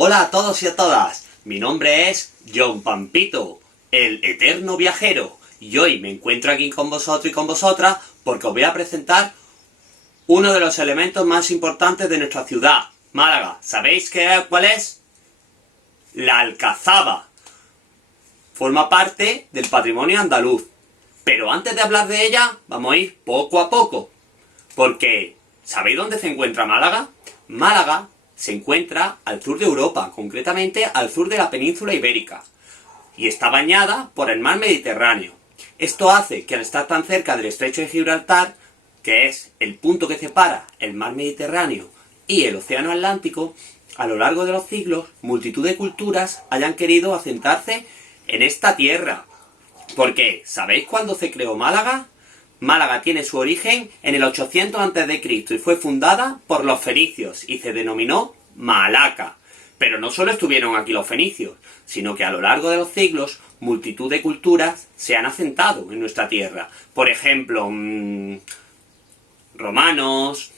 Hola a todos y a todas, mi nombre es John Pampito, el eterno viajero, y hoy me encuentro aquí con vosotros y con vosotras porque os voy a presentar uno de los elementos más importantes de nuestra ciudad, Málaga. ¿Sabéis cuál es? La Alcazaba. Forma parte del patrimonio andaluz. Pero antes de hablar de ella, vamos a ir poco a poco. Porque, ¿sabéis dónde se encuentra Málaga? Málaga se encuentra al sur de Europa, concretamente al sur de la península ibérica, y está bañada por el mar Mediterráneo. Esto hace que al estar tan cerca del estrecho de Gibraltar, que es el punto que separa el mar Mediterráneo y el océano Atlántico, a lo largo de los siglos, multitud de culturas hayan querido asentarse en esta tierra. Porque, ¿sabéis cuándo se creó Málaga? Málaga tiene su origen en el 800 a.C. y fue fundada por los fenicios y se denominó Malaca. Pero no solo estuvieron aquí los fenicios, sino que a lo largo de los siglos multitud de culturas se han asentado en nuestra tierra. Por ejemplo, romanos,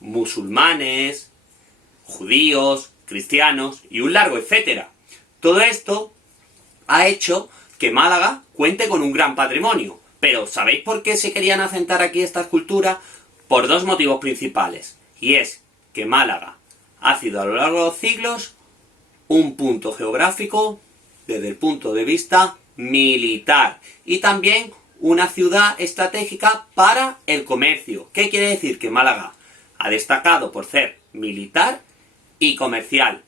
musulmanes, judíos, cristianos y un largo etcétera. Todo esto ha hecho que Málaga cuente con un gran patrimonio. Pero ¿sabéis por qué se querían asentar aquí estas culturas? Por dos motivos principales. Y es que Málaga ha sido a lo largo de los siglos un punto geográfico desde el punto de vista militar. Y también una ciudad estratégica para el comercio. ¿Qué quiere decir? Que Málaga ha destacado por ser militar y comercial.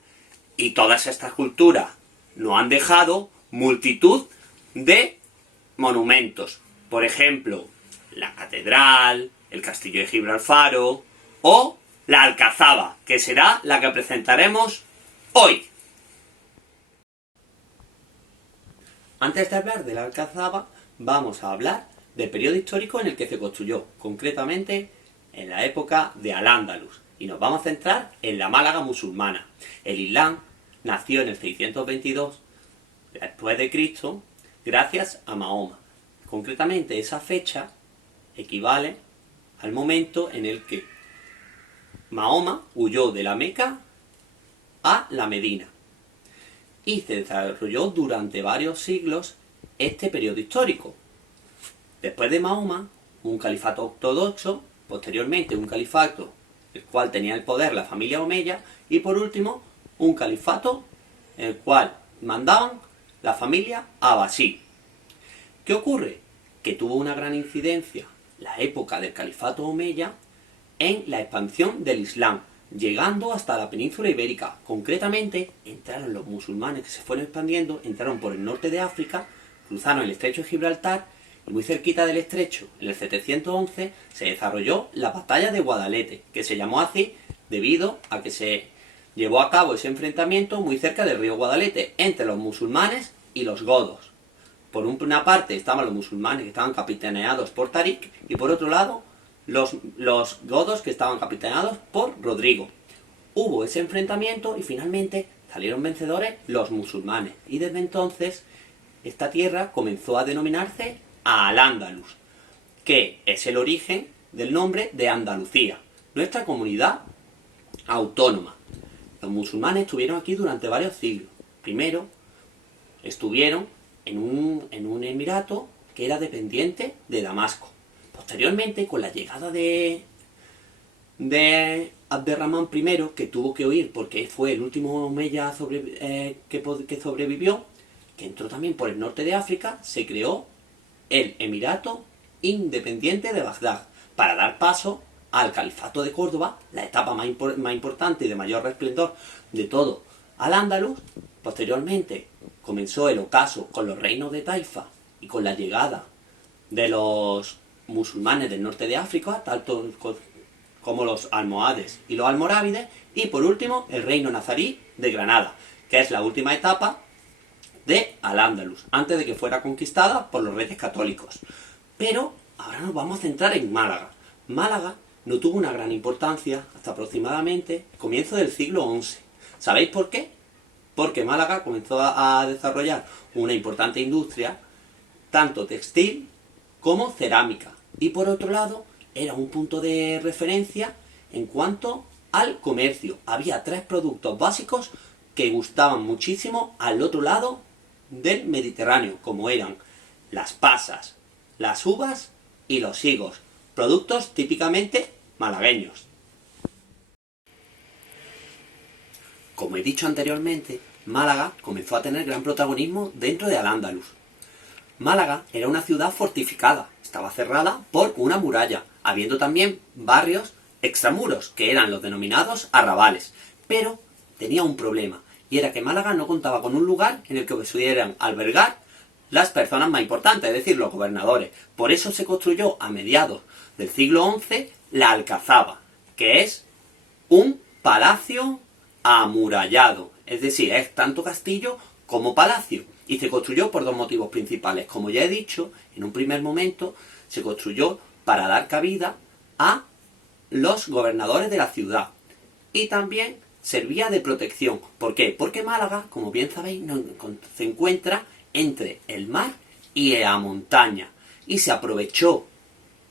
Y todas estas culturas nos han dejado multitud de monumentos. Por ejemplo, la catedral, el castillo de Gibraltar o la Alcazaba, que será la que presentaremos hoy. Antes de hablar de la Alcazaba, vamos a hablar del periodo histórico en el que se construyó, concretamente en la época de Al-Ándalus, y nos vamos a centrar en la Málaga musulmana. El Islam nació en el 622 después de Cristo gracias a Mahoma. Concretamente, esa fecha equivale al momento en el que Mahoma huyó de la Meca a la Medina. Y se desarrolló durante varios siglos este periodo histórico. Después de Mahoma, un califato ortodoxo, posteriormente un califato el cual tenía el poder la familia Omeya, y por último, un califato en el cual mandaban la familia Abasí. ¿Qué ocurre? Que tuvo una gran incidencia la época del califato Omeya en la expansión del Islam, llegando hasta la península ibérica. Concretamente, entraron los musulmanes que se fueron expandiendo, entraron por el norte de África, cruzaron el estrecho de Gibraltar, y muy cerquita del estrecho, en el 711, se desarrolló la batalla de Guadalete, que se llamó así debido a que se llevó a cabo ese enfrentamiento muy cerca del río Guadalete, entre los musulmanes y los godos. Por una parte estaban los musulmanes que estaban capitaneados por Tarik, y por otro lado los godos que estaban capitaneados por Rodrigo. Hubo ese enfrentamiento y finalmente salieron vencedores los musulmanes, y desde entonces esta tierra comenzó a denominarse Al-Ándalus, que es el origen del nombre de Andalucía, nuestra comunidad autónoma. Los musulmanes estuvieron aquí durante varios siglos. Primero estuvieron en un emirato que era dependiente de Damasco. Posteriormente, con la llegada de Abderramán I, que tuvo que huir porque fue el último omeya que sobrevivió, que entró también por el norte de África, se creó el Emirato Independiente de Bagdad, para dar paso al Califato de Córdoba, la etapa más importante y de mayor resplendor de todo Al-Ándalus. Posteriormente comenzó el ocaso con los reinos de Taifa y con la llegada de los musulmanes del norte de África, tanto como los almohades y los almorávides, y por último el reino nazarí de Granada, que es la última etapa de Al-Ándalus, antes de que fuera conquistada por los reyes católicos. Pero ahora nos vamos a centrar en Málaga. Málaga no tuvo una gran importancia hasta aproximadamente el comienzo del siglo XI. ¿Sabéis por qué? Porque Málaga comenzó a desarrollar una importante industria, tanto textil como cerámica. Y por otro lado, era un punto de referencia en cuanto al comercio. Había tres productos básicos que gustaban muchísimo al otro lado del Mediterráneo, como eran las pasas, las uvas y los higos, productos típicamente malagueños. Como he dicho anteriormente, Málaga comenzó a tener gran protagonismo dentro de Al-Ándalus. Málaga era una ciudad fortificada, estaba cerrada por una muralla, habiendo también barrios extramuros, que eran los denominados arrabales. Pero tenía un problema, y era que Málaga no contaba con un lugar en el que pudieran albergar las personas más importantes, es decir, los gobernadores. Por eso se construyó a mediados del siglo XI la Alcazaba, que es un palacio amurallado, es decir, es tanto castillo como palacio, y se construyó por dos motivos principales. Como ya he dicho, en un primer momento se construyó para dar cabida a los gobernadores de la ciudad, y también servía de protección. ¿Por qué? Porque Málaga, como bien sabéis, se encuentra entre el mar y la montaña, y se aprovechó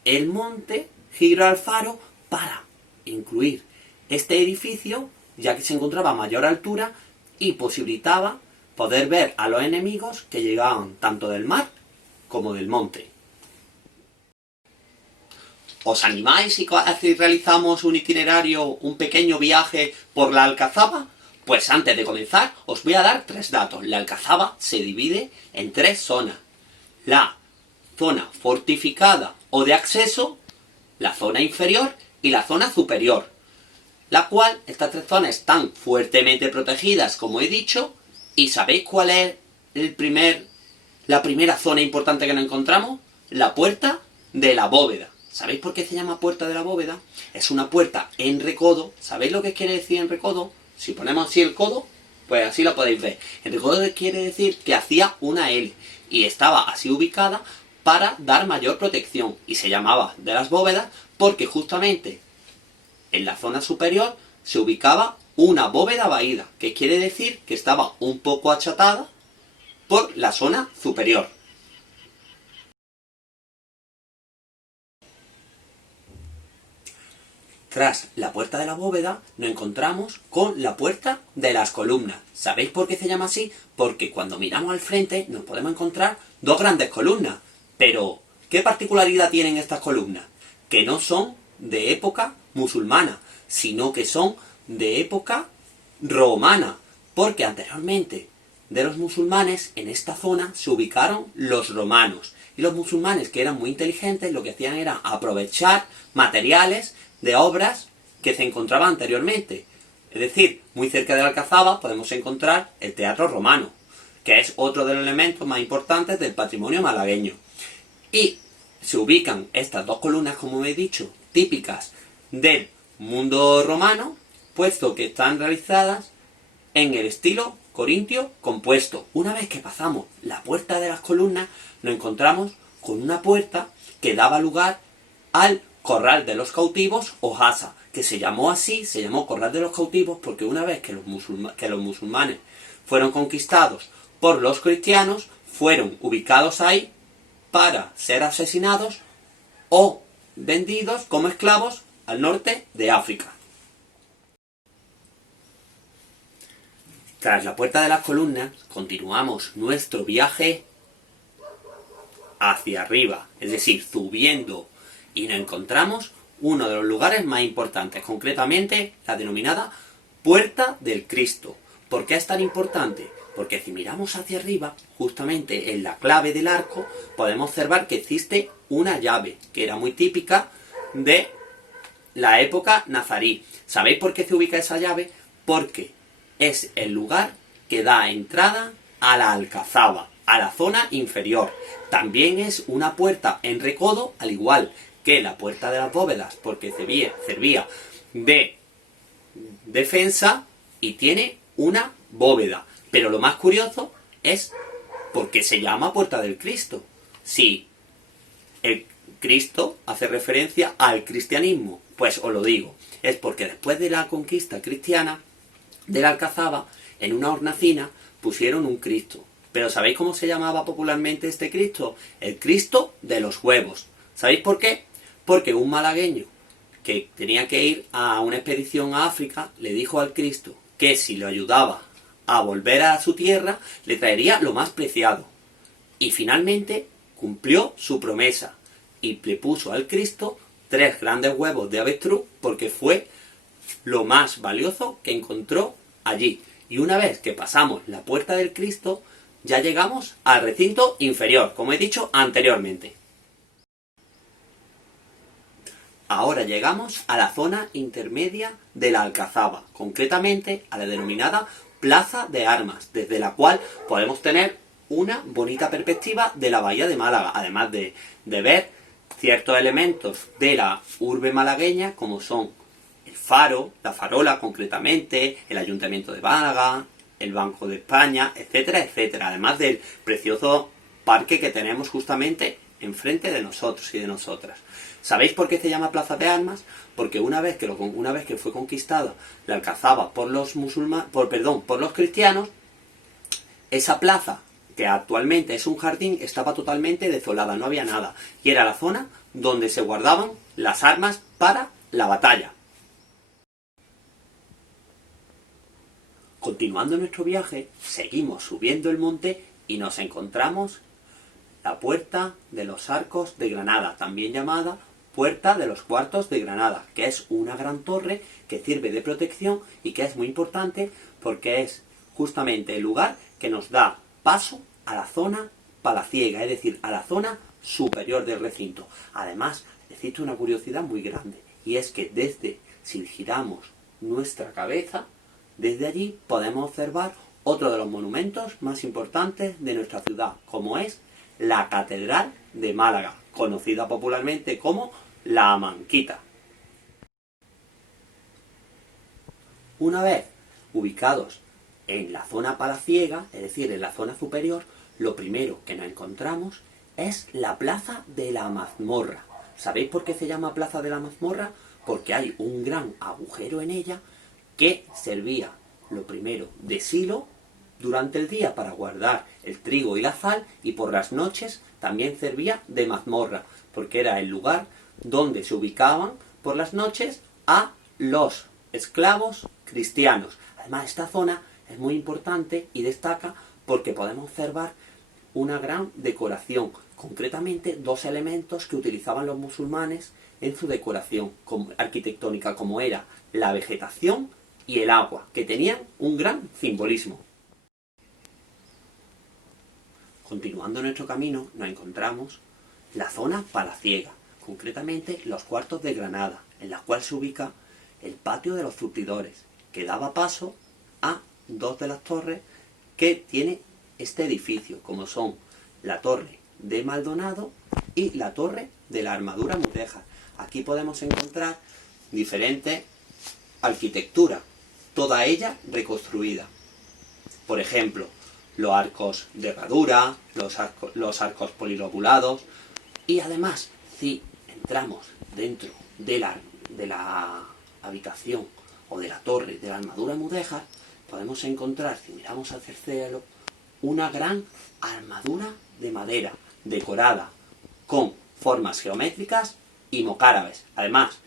el monte Gibralfaro para incluir este edificio, ya que se encontraba a mayor altura y posibilitaba poder ver a los enemigos que llegaban tanto del mar como del monte. ¿Os animáis si realizamos un itinerario, un pequeño viaje por la Alcazaba? Pues antes de comenzar os voy a dar 3 datos. La Alcazaba se divide en 3 zonas. La zona fortificada o de acceso, la zona inferior y la zona superior. La cual, estas 3 zonas están fuertemente protegidas, como he dicho. ¿Y sabéis cuál es la primera zona importante que nos encontramos? La puerta de la bóveda. ¿Sabéis por qué se llama puerta de la bóveda? Es una puerta en recodo. ¿Sabéis lo que quiere decir en recodo? Si ponemos así el codo, pues así lo podéis ver. En recodo quiere decir que hacía una L y estaba así ubicada para dar mayor protección. Y se llamaba de las bóvedas porque justamente en la zona superior se ubicaba una bóveda vaída, que quiere decir que estaba un poco achatada por la zona superior. Tras la puerta de la bóveda nos encontramos con la puerta de las columnas. ¿Sabéis por qué se llama así? Porque cuando miramos al frente nos podemos encontrar 2 grandes columnas. Pero, ¿qué particularidad tienen estas columnas? Que no son de época musulmana, sino que son de época romana. Porque anteriormente de los musulmanes en esta zona se ubicaron los romanos. Y los musulmanes, que eran muy inteligentes, lo que hacían era aprovechar materiales de obras que se encontraban anteriormente. Es decir, muy cerca de la Alcazaba podemos encontrar el Teatro Romano, que es otro de los elementos más importantes del patrimonio malagueño. Y se ubican estas 2 columnas, como he dicho, típicas del mundo romano, puesto que están realizadas en el estilo corintio compuesto. Una vez que pasamos la puerta de las columnas, nos encontramos con una puerta que daba lugar al Corral de los Cautivos o Hasa, que se llamó así, se llamó Corral de los Cautivos porque una vez que los musulmanes fueron conquistados por los cristianos, fueron ubicados ahí para ser asesinados o vendidos como esclavos al norte de África. Tras la puerta de las columnas, continuamos nuestro viaje hacia arriba, es decir, subiendo, y nos encontramos uno de los lugares más importantes, concretamente la denominada Puerta del Cristo. ¿Por qué es tan importante? Porque si miramos hacia arriba, justamente en la clave del arco, podemos observar que existe una llave, que era muy típica de la época nazarí. ¿Sabéis por qué se ubica esa llave? Porque es el lugar que da entrada a la Alcazaba, a la zona inferior. También es una puerta en recodo, al igual que la puerta de las bóvedas, porque servía de defensa y tiene una bóveda. Pero lo más curioso es por qué se llama Puerta del Cristo. Si el Cristo hace referencia al cristianismo, pues os lo digo, es porque después de la conquista cristiana de la Alcazaba, en una hornacina pusieron un Cristo. Pero ¿sabéis cómo se llamaba popularmente este Cristo? El Cristo de los huevos. ¿Sabéis por qué? Porque un malagueño que tenía que ir a una expedición a África le dijo al Cristo que si lo ayudaba a volver a su tierra, le traería lo más preciado. Y finalmente cumplió su promesa y le puso al Cristo 3 grandes huevos de avestruz porque fue lo más valioso que encontró allí. Y una vez que pasamos la puerta del Cristo, ya llegamos al recinto inferior, como he dicho anteriormente. Ahora llegamos a la zona intermedia de la Alcazaba, concretamente a la denominada Plaza de Armas, desde la cual podemos tener una bonita perspectiva de la bahía de Málaga, además de ver ciertos elementos de la urbe malagueña, como son el faro, la farola concretamente, el Ayuntamiento de Málaga, el Banco de España, etcétera, etcétera, además del precioso parque que tenemos justamente enfrente de nosotros y de nosotras. ¿Sabéis por qué se llama Plaza de Armas? Porque una vez que fue conquistada la Alcazaba por los cristianos, esa plaza, que actualmente es un jardín, estaba totalmente desolada, no había nada, y era la zona donde se guardaban las armas para la batalla. Continuando nuestro viaje, seguimos subiendo el monte y nos encontramos la Puerta de los Arcos de Granada, también llamada Puerta de los Cuartos de Granada, que es una gran torre que sirve de protección y que es muy importante porque es justamente el lugar que nos da paso a la zona palaciega, es decir, a la zona superior del recinto. Además, existe una curiosidad muy grande, y es que si giramos nuestra cabeza, desde allí podemos observar otro de los monumentos más importantes de nuestra ciudad, como es la Catedral de Málaga, conocida popularmente como la Amanquita. Una vez ubicados en la zona palaciega, es decir, en la zona superior, lo primero que nos encontramos es la Plaza de la Mazmorra. ¿Sabéis por qué se llama Plaza de la Mazmorra? Porque hay un gran agujero en ella que servía, lo primero, de silo durante el día para guardar el trigo y la sal, y por las noches también servía de mazmorra, porque era el lugar donde se ubicaban por las noches a los esclavos cristianos. Además, esta zona es muy importante y destaca porque podemos observar una gran decoración, concretamente 2 elementos que utilizaban los musulmanes en su decoración arquitectónica, como era la vegetación y el agua, que tenían un gran simbolismo. Continuando nuestro camino, nos encontramos la zona palaciega, concretamente los Cuartos de Granada, en la cual se ubica el patio de los surtidores, que daba paso a 2 de las torres que tiene este edificio, como son la Torre de Maldonado y la Torre de la Armadura Mudéjar. Aquí podemos encontrar diferentes arquitecturas, toda ella reconstruida. Por ejemplo, los arcos de herradura, los arcos polilobulados, y además, si entramos dentro de la habitación o de la torre de la Armadura Mudéjar, podemos encontrar, si miramos hacia el cielo, una gran armadura de madera decorada con formas geométricas y mocárabes. Además,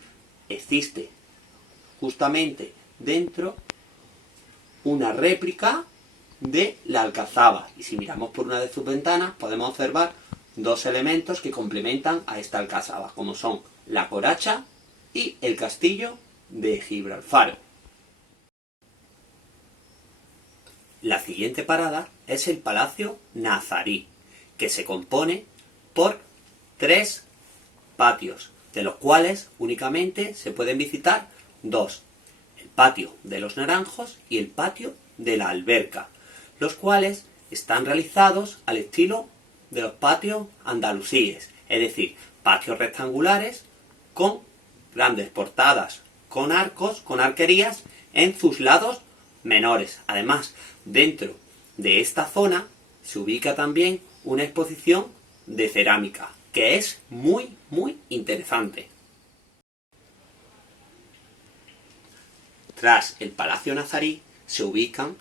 existe justamente dentro una réplica de la Alcazaba, y si miramos por una de sus ventanas podemos observar 2 elementos que complementan a esta Alcazaba, como son la coracha y el castillo de Gibralfaro. La siguiente parada es el Palacio Nazarí, que se compone por 3 patios, de los cuales únicamente se pueden visitar 2, el patio de los Naranjos y el patio de la Alberca, los cuales están realizados al estilo de los patios andalusíes, es decir, patios rectangulares con grandes portadas, con arcos, con arquerías en sus lados menores. Además, dentro de esta zona se ubica también una exposición de cerámica, que es muy, muy interesante. Tras el Palacio Nazarí se ubican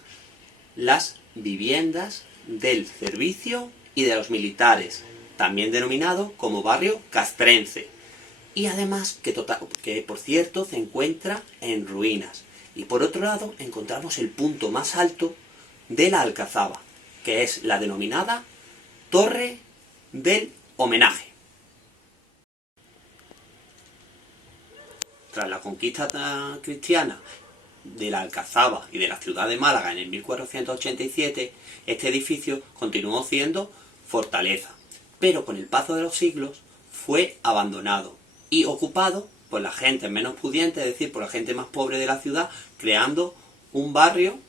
las viviendas del servicio y de los militares, también denominado como barrio castrense, y además que por cierto se encuentra en ruinas. Y por otro lado encontramos el punto más alto de la Alcazaba, que es la denominada Torre del Homenaje. Tras la conquista cristiana de la Alcazaba y de la ciudad de Málaga en el 1487, este edificio continuó siendo fortaleza, pero con el paso de los siglos fue abandonado y ocupado por la gente menos pudiente, es decir, por la gente más pobre de la ciudad, creando un barrio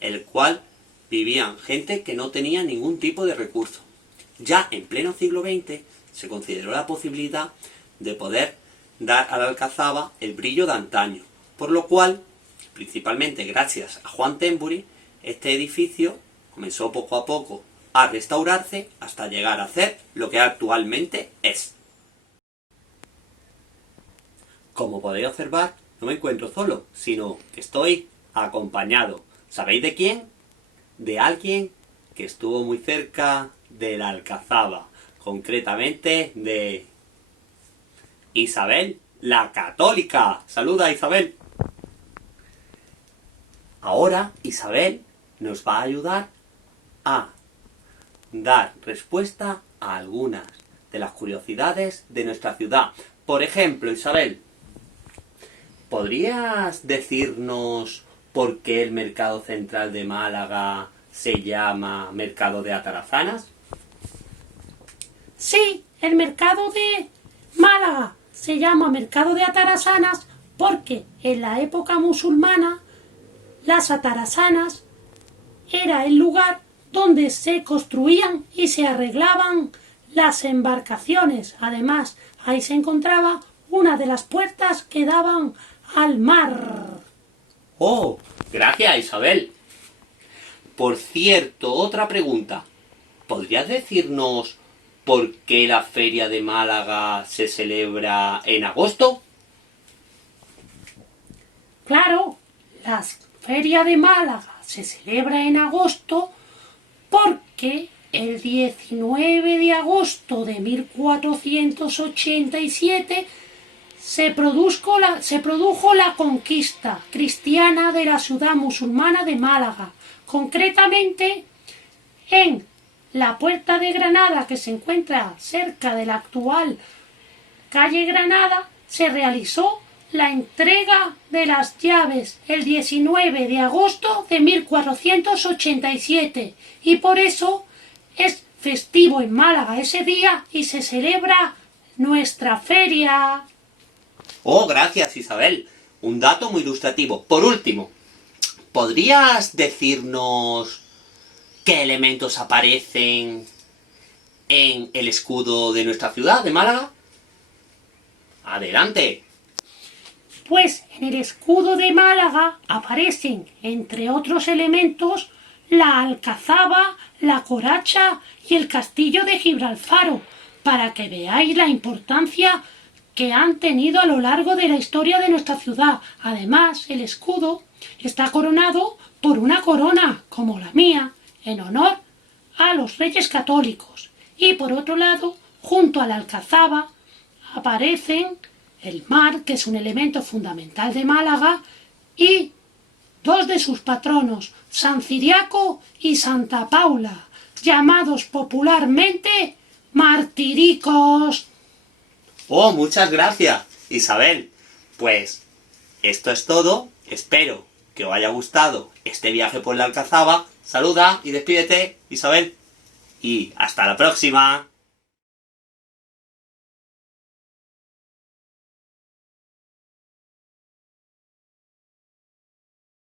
en el cual vivían gente que no tenía ningún tipo de recurso. Ya en pleno siglo XX se consideró la posibilidad de poder dar a la Alcazaba el brillo de antaño, por lo cual, principalmente gracias a Juan Temburi, este edificio comenzó poco a poco a restaurarse hasta llegar a ser lo que actualmente es. Como podéis observar, no me encuentro solo, sino que estoy acompañado. ¿Sabéis de quién? De alguien que estuvo muy cerca de la Alcazaba, concretamente de Isabel la Católica. ¡Saluda, Isabel! Ahora Isabel nos va a ayudar a dar respuesta a algunas de las curiosidades de nuestra ciudad. Por ejemplo, Isabel, ¿podrías decirnos por qué el mercado central de Málaga se llama Mercado de Atarazanas? Sí, el mercado de Málaga se llama Mercado de Atarazanas porque en la época musulmana las atarazanas era el lugar donde se construían y se arreglaban las embarcaciones. Además, ahí se encontraba una de las puertas que daban al mar. ¡Oh! Gracias, Isabel. Por cierto, otra pregunta. ¿Podrías decirnos por qué la Feria de Málaga se celebra en agosto? Claro, la Feria de Málaga se celebra en agosto porque el 19 de agosto de 1487 se produjo la conquista cristiana de la ciudad musulmana de Málaga, concretamente en la Puerta de Granada, que se encuentra cerca de la actual calle Granada, se realizó la entrega de las llaves el 19 de agosto de 1487 y por eso es festivo en Málaga ese día y se celebra nuestra feria. Oh, gracias, Isabel. Un dato muy ilustrativo. Por último, ¿podrías decirnos qué elementos aparecen en el escudo de nuestra ciudad, de Málaga? ¡Adelante! Pues en el escudo de Málaga aparecen, entre otros elementos, la alcazaba, la coracha y el castillo de Gibralfaro, para que veáis la importancia que han tenido a lo largo de la historia de nuestra ciudad. Además, el escudo está coronado por una corona, como la mía, en honor a los Reyes Católicos. Y por otro lado, junto a la alcazaba, aparecen el mar, que es un elemento fundamental de Málaga, y dos de sus patronos, San Ciriaco y Santa Paula, llamados popularmente martiricos. Oh, muchas gracias, Isabel. Pues esto es todo. Espero que os haya gustado este viaje por la Alcazaba. Saluda y despídete, Isabel. Y hasta la próxima.